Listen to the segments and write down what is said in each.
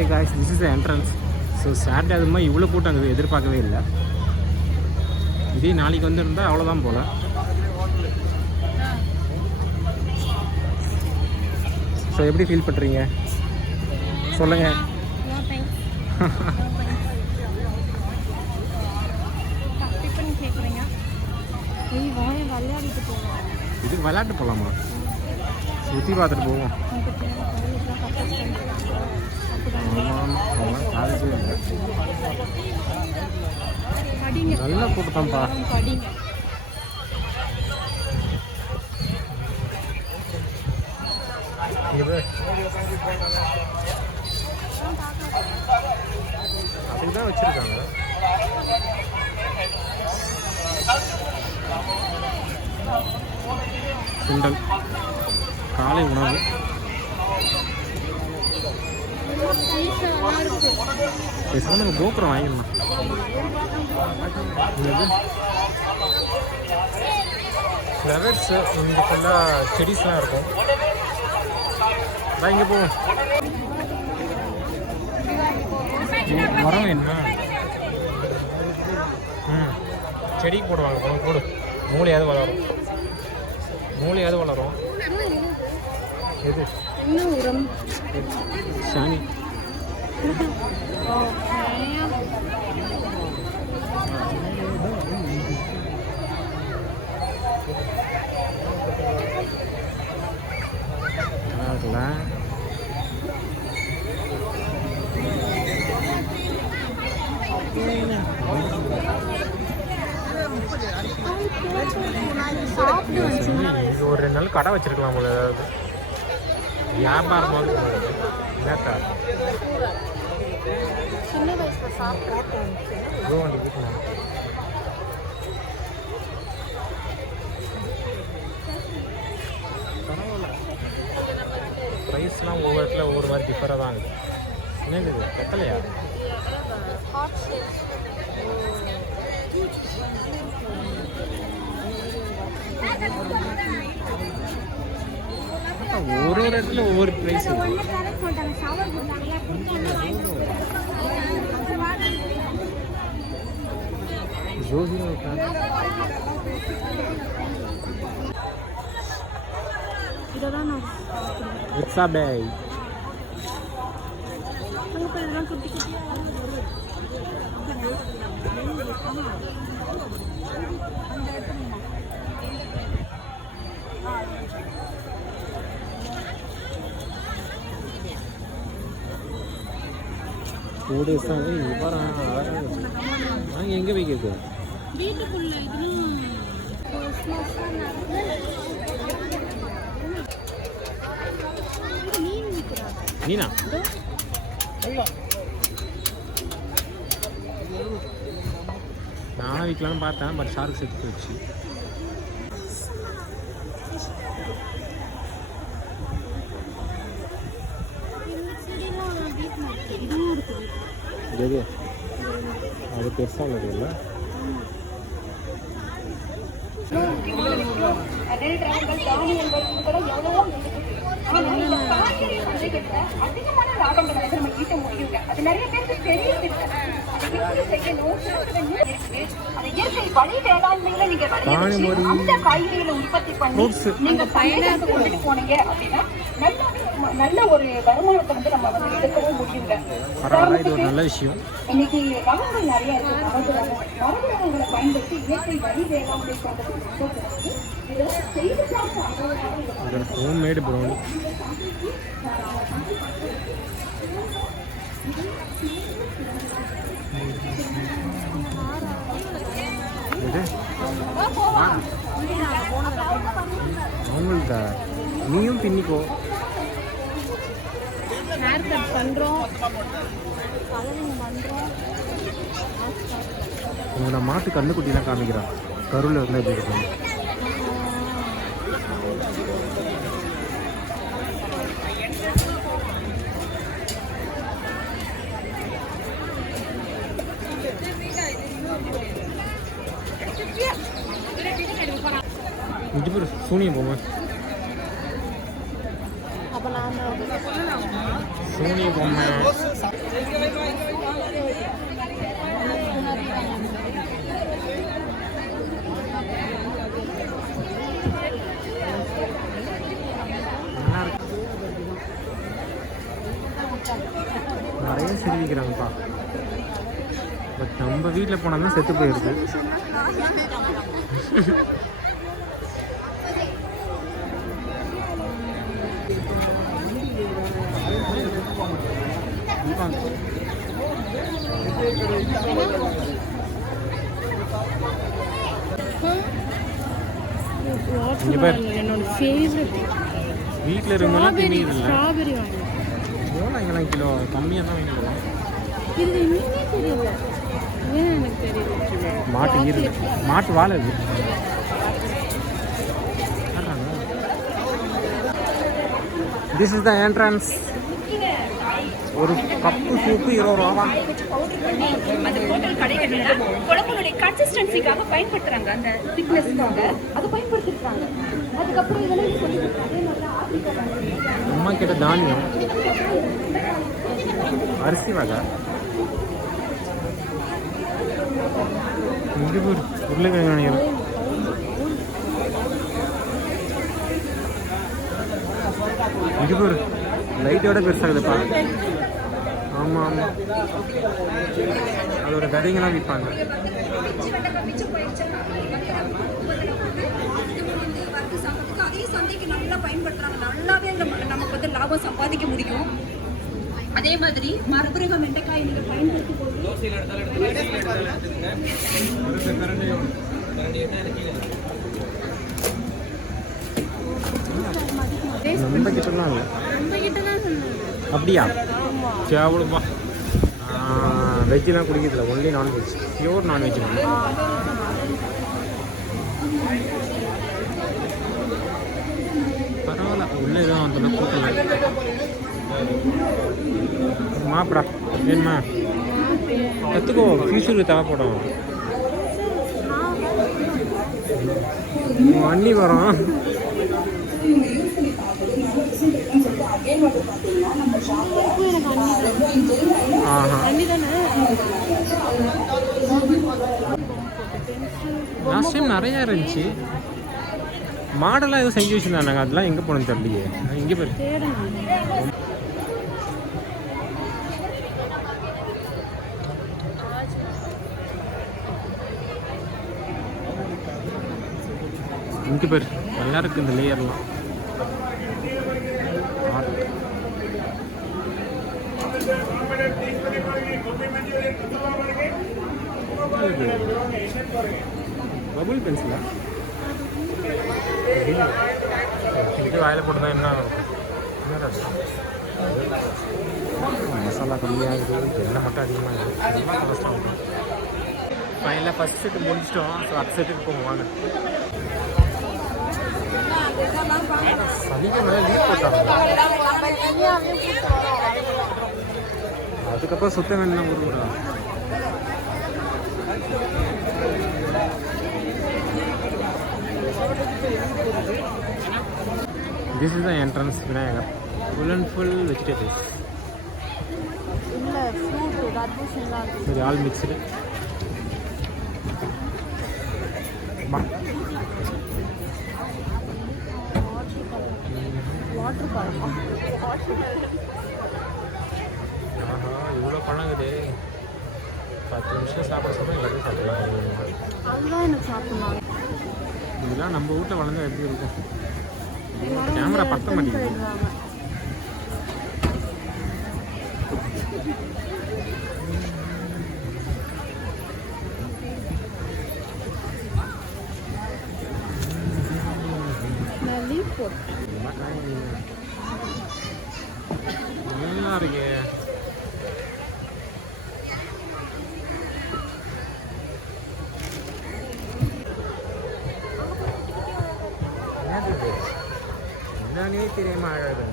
Okay guys, this is the entrance. So Saturday அது மாதிரி இவ்வளோ கூட்டம் அங்கே எதிர்பார்க்கவே இல்லை. இதே நாளைக்கு வந்துருந்தால் அவ்வளோதான் போல். ஸோ எப்படி ஃபீல் பண்ணுறீங்க சொல்லுங்கள். இதுக்கு விளையாட்டு போகலாமா? சுற்றி பார்த்துட்டு போவோம். நல்ல கூட்டம்ப்பா. அதுக்குதான் வச்சிருக்காங்க. சுண்டல் காலை உணவு. நம்ம கோபுரம் வாங்கிடலாம். ஃப்ளவர்ஸு இங்கே ஃபுல்லாக செடிஸ்லாம் இருக்கும். இங்கே போவோம். மரம் என்ன செடிக்கு போடுவாங்க. போடு மூளையாவது வளரும். மூளையாவது வளரும். எது உரம்? சாணி. ஒரு 2 நாள் கடை வச்சிருக்கலாம் போல. ஏதாவது வியாபாரமாக என்னக்கா சின்ன வயசுல சாப்பிட்டேன். ப்ரைஸ்லாம் ஒவ்வொரு இடத்துல ஒவ்வொரு மாதிரி டிஃபராக தான் இருக்குது. என்னது இது கட்டலையா? ஒரு இடத்துல ஒவ்வொரு ப்ரைஸ். நாங்கள் எங்கே வைக்கிறது? மீனா நானும் விற்கலான்னு பார்த்தேன். பட் ஷார்க் செத்து போயிடுச்சு. அது பெருசாக உள்ளது இல்லை. நல்ல ஒரு வருமானத்தை வந்து நம்ம வந்து எடுக்கவும் முடியுங்க. நல்ல விஷயம். இன்னைக்கு ரகங்கள் நிறைய இருக்கு. மரபுகளை பயன்படுத்தி இயற்கை வழி வேளாண்மை ஹோம்மேடு ப்ரௌனி. அவங்கள்ட்ட நீயும் பின்னிக்கோ. ஹேர் கட் பண்ணுறோம், உங்களோட மாட்டு கண்ணுக்குட்டிலாம் காமிக்கிறான். கருவில் இருந்தால் எப்படி இருக்கும்? இது பேர் சூனியம் போங்க. சோனி பொம்மை. நல்லா இருக்கு. நிறைய சிரிக்கிறாங்கப்பா. பட் நம்ம வீட்டில் போனால் தான் செத்து போயிடுது. என்னோட ஃபேவரட் வீட்டில் இருக்கும்போது திணிக்குது இல்லை. ஸ்ட்ராபெரி வாங்க. எவ்வளோ எங்கெல்லாம் கிலோ கம்மியாக தான் வாங்கிக்கலாம். இது என்னன்னே தெரியல, ஏன் எனக்கு தெரியல. மாட்டு ஈரல், மாட்டு வாழை இது. This is the entrance. ஒரு கப்பு சூப்பு 20 ரூபா. அந்த ஹோட்டல் கடைகள்ல குழம்புடைய கன்சிஸ்டன்சிக்காக பயன்படுத்துறாங்க, அந்த திக்னஸ்க்காக அதை பயன்படுத்திருக்காங்க. அதுக்கப்புறம் இதெல்லாம் சொல்லி அம்மா கிட்ட தானியம், அரிசி வகை, உருளைக்கிழங்கு, இது ஒரு லைட்டோட பெருசாகுதுப்பா. ஆமாம் ஆமாம், அதோட விதைங்கெல்லாம் விற்பாங்க. அதே சந்தைக்கு நல்லா பயன்படுத்துறாங்க. நல்லாவே நமக்கு வந்து லாபம் சம்பாதிக்க முடியும். அதே மாதிரி மரபுரக வெண்டைக்காய் நீங்கள் பயன்படுத்தி நம்ம கிட்டலாம் இல்லை. அப்படியா? சேவலுப்பா. வெஜ்ஜெலாம் குடிக்கிறதில்ல, ஒன்லி நான்வெஜ், பியூர் நான்வெஜ். பரவாயில்ல, உள்ளே எதுவும் அந்த கூட்டல. மாப்பிடா வேணுமா? கற்றுக்கோ, ஃபியூச்சருக்கு தேவைப்படும். வண்டி வரும். லாஸ்ட் டைம் நிறையா இருந்துச்சு. மாடலாக எதுவும் செஞ்சு வச்சுருந்தாங்க, அதெல்லாம் எங்கே போகணும்னு தெரியலையே. இங்கே போய் இங்கே பேர் நல்லா இருக்குது இந்த லேயர்லாம். பபுள் பென்சிலா? இதுக்கு வாயில் போட்டு தான் என்ன மசாலா கம்மியாக இருக்குது, எண்ணெய் மட்டும் அதிகமாக இருக்குது. எல்லாம் கஷ்டம். ஃபைனலாக ஃபஸ்ட் செட்டு முடிச்சிட்டோம். ஸோ அடுத்த செட்டுக்கு போவோம் வாங்க. சனிக்கிழமை லீவ் போட்டாங்க, அதுக்கப்புறம் சுத்த வேணும் ஊருடா. This is the entrance Vinayagar. Full and full vegetables. இல்லை ஃப்ரூட் தர்பூசணிலாம் இருக்குது. சரி, ஆல் மிக்ஸ்டு. வாட்டர் பழமா? ஆஹா, இவ்வளோ பழங்குது. 10 நிமிஷம் சாப்பிட சொன்னால் எல்லாத்தையும் சாப்பிடலாம். அதுதான் எனக்கு சாப்பிடலாம். இதெல்லாம் நம்ம வீட்டில் வளர்ந்தா எப்படி இருக்கும்? கேமரா பத்த மாட்டேங்குது. நல்லா இருக்கு. என்னன்னே தெரியாம அழகு.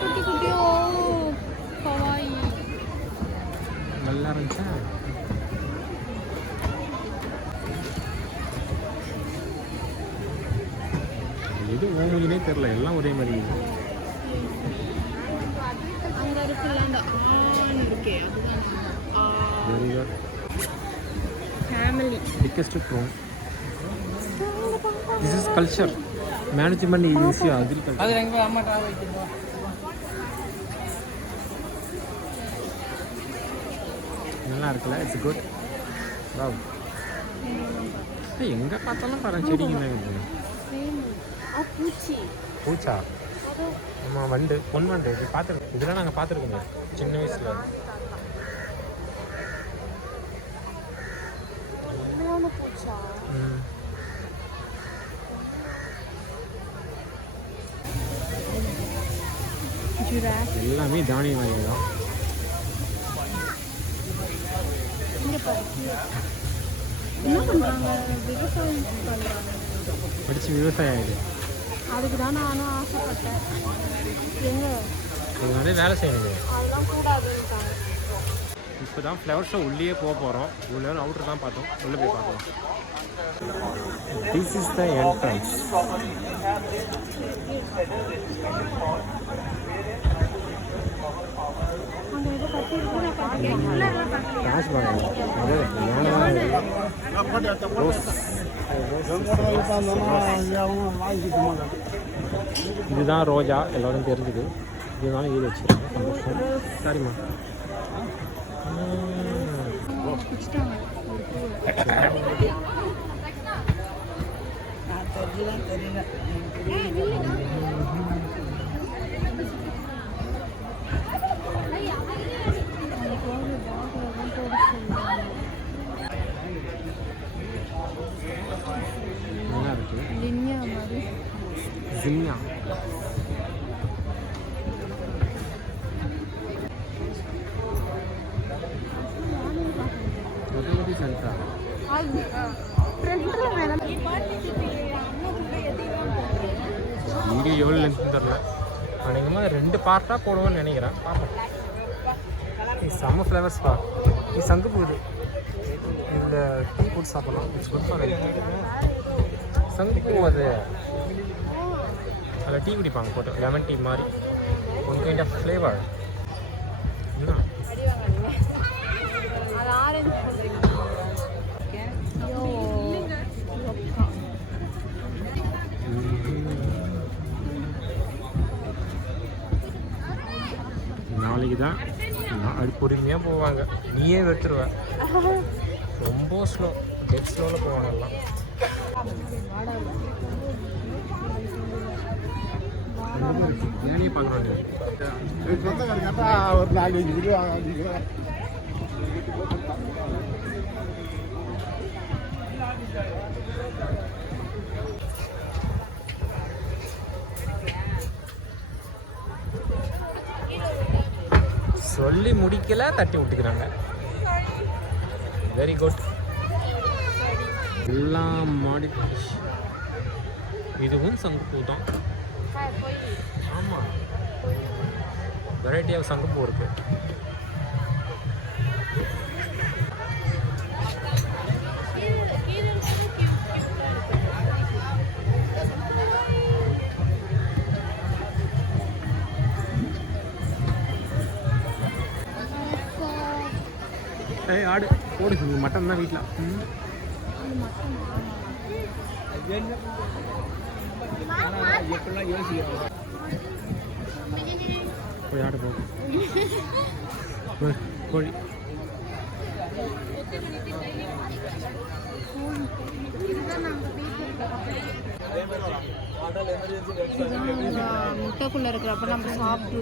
குட்டி குட்டியோ கவாயி. நல்லா இருந்துச்சா? எது ஓமுனே தெரில, எல்லாம் ஒரே மாதிரி இருக்குது. அங்கே இருக்குல்ல அந்த ஆண் இருக்கே அதுதான் very good. Family. Biggest prone. This is culture management easy agriculture. அது எங்கே அம்மா நல்லா இருக்குல்ல, இட்ஸ் குட். வாவ். எங்கே பார்த்தாலும் பாரு செடிங்க தான் இருக்குது. பூச்சி பூச்சா? ஆமாம், வண்டு, பொன் வண்டு. இது பார்த்துருக்கோம், இதெல்லாம் நாங்கள் பார்த்துருக்கோங்க சின்ன வயசில். பூச்சா? எல்லாமே தானிய வகைகள் தான். என்ன பண்ணுறாங்க? விவசாயம் பண்ணுறாங்க. படித்து விவசாயம் ஆகிடுது. அதுக்கு தான் நானும் ஆசைப்பட்டேன். எங்க இது வந்து வேலை செய்யணுங்க. அதெல்லாம் கூடாதுன்ட்டாங்க. இப்போ தான் ஃப்ளவர் ஷோ உள்ளே போக போகிறோம். இவ்வளோ நேரம் அவுட்ரு தான் பார்த்தோம், உள்ளே போய் பார்க்கலாம். This is the entrance. அந்த இதை கட்டி இருக்கு. தாஜ்மஹால். இதுதான் ரோஜா, எல்லோரும் தெரிஞ்சுது. இதனால இது வச்சுருக்காங்க. சந்தோஷம். சரிம்மா. நல்லா இருக்கு. லின்யா மாதிரி. ஜின்யா. முதலடி சென்ட்ரா. வீடியோ எவ்வளோ லென்த் தெரில, அநேகமாக 2 பார்ட்டாக போடுவோன்னு நினைக்கிறேன். பார்ப்போம். இது செம்ம ஃப்ளவர்ஸ் பா. இது சங்குப்பூ. இது இந்த டீ போட்டு சாப்பிட்லாம். It's good for health. சங்குப்பூ அது அதில் டீ குடிப்பாங்க போட்டு, லெமன் டீ மாதிரி. One kind of flavour. என்ன நாளைக்கு தான் அது பொறுமையாக போவாங்க. நீயே வெட்டுருவ. ரொம்ப ஸ்லோ, டெட் ஸ்லோவில் போவாங்க எல்லாம். ஏனே பார்க்குறோம். ஒரு 4-5 வீடியோ சொல்லி முடிக்கல, தட்டி விட்டுக்கிறாங்க. Very good. எல்லாம் மாடிஃபிகேஷன். இதுவும் சங்குப்பூ தான். ஆமாம், வெரைட்டி ஆஃப் சங்குப்பூ இருக்கு. ஆடு போடு, மட்டன் தான் வீட்டில். போய் ஆடு போடு. கோழி. முட்டைக்குள்ள இருக்கிறப்ப நம்ம சாப்பிட்டு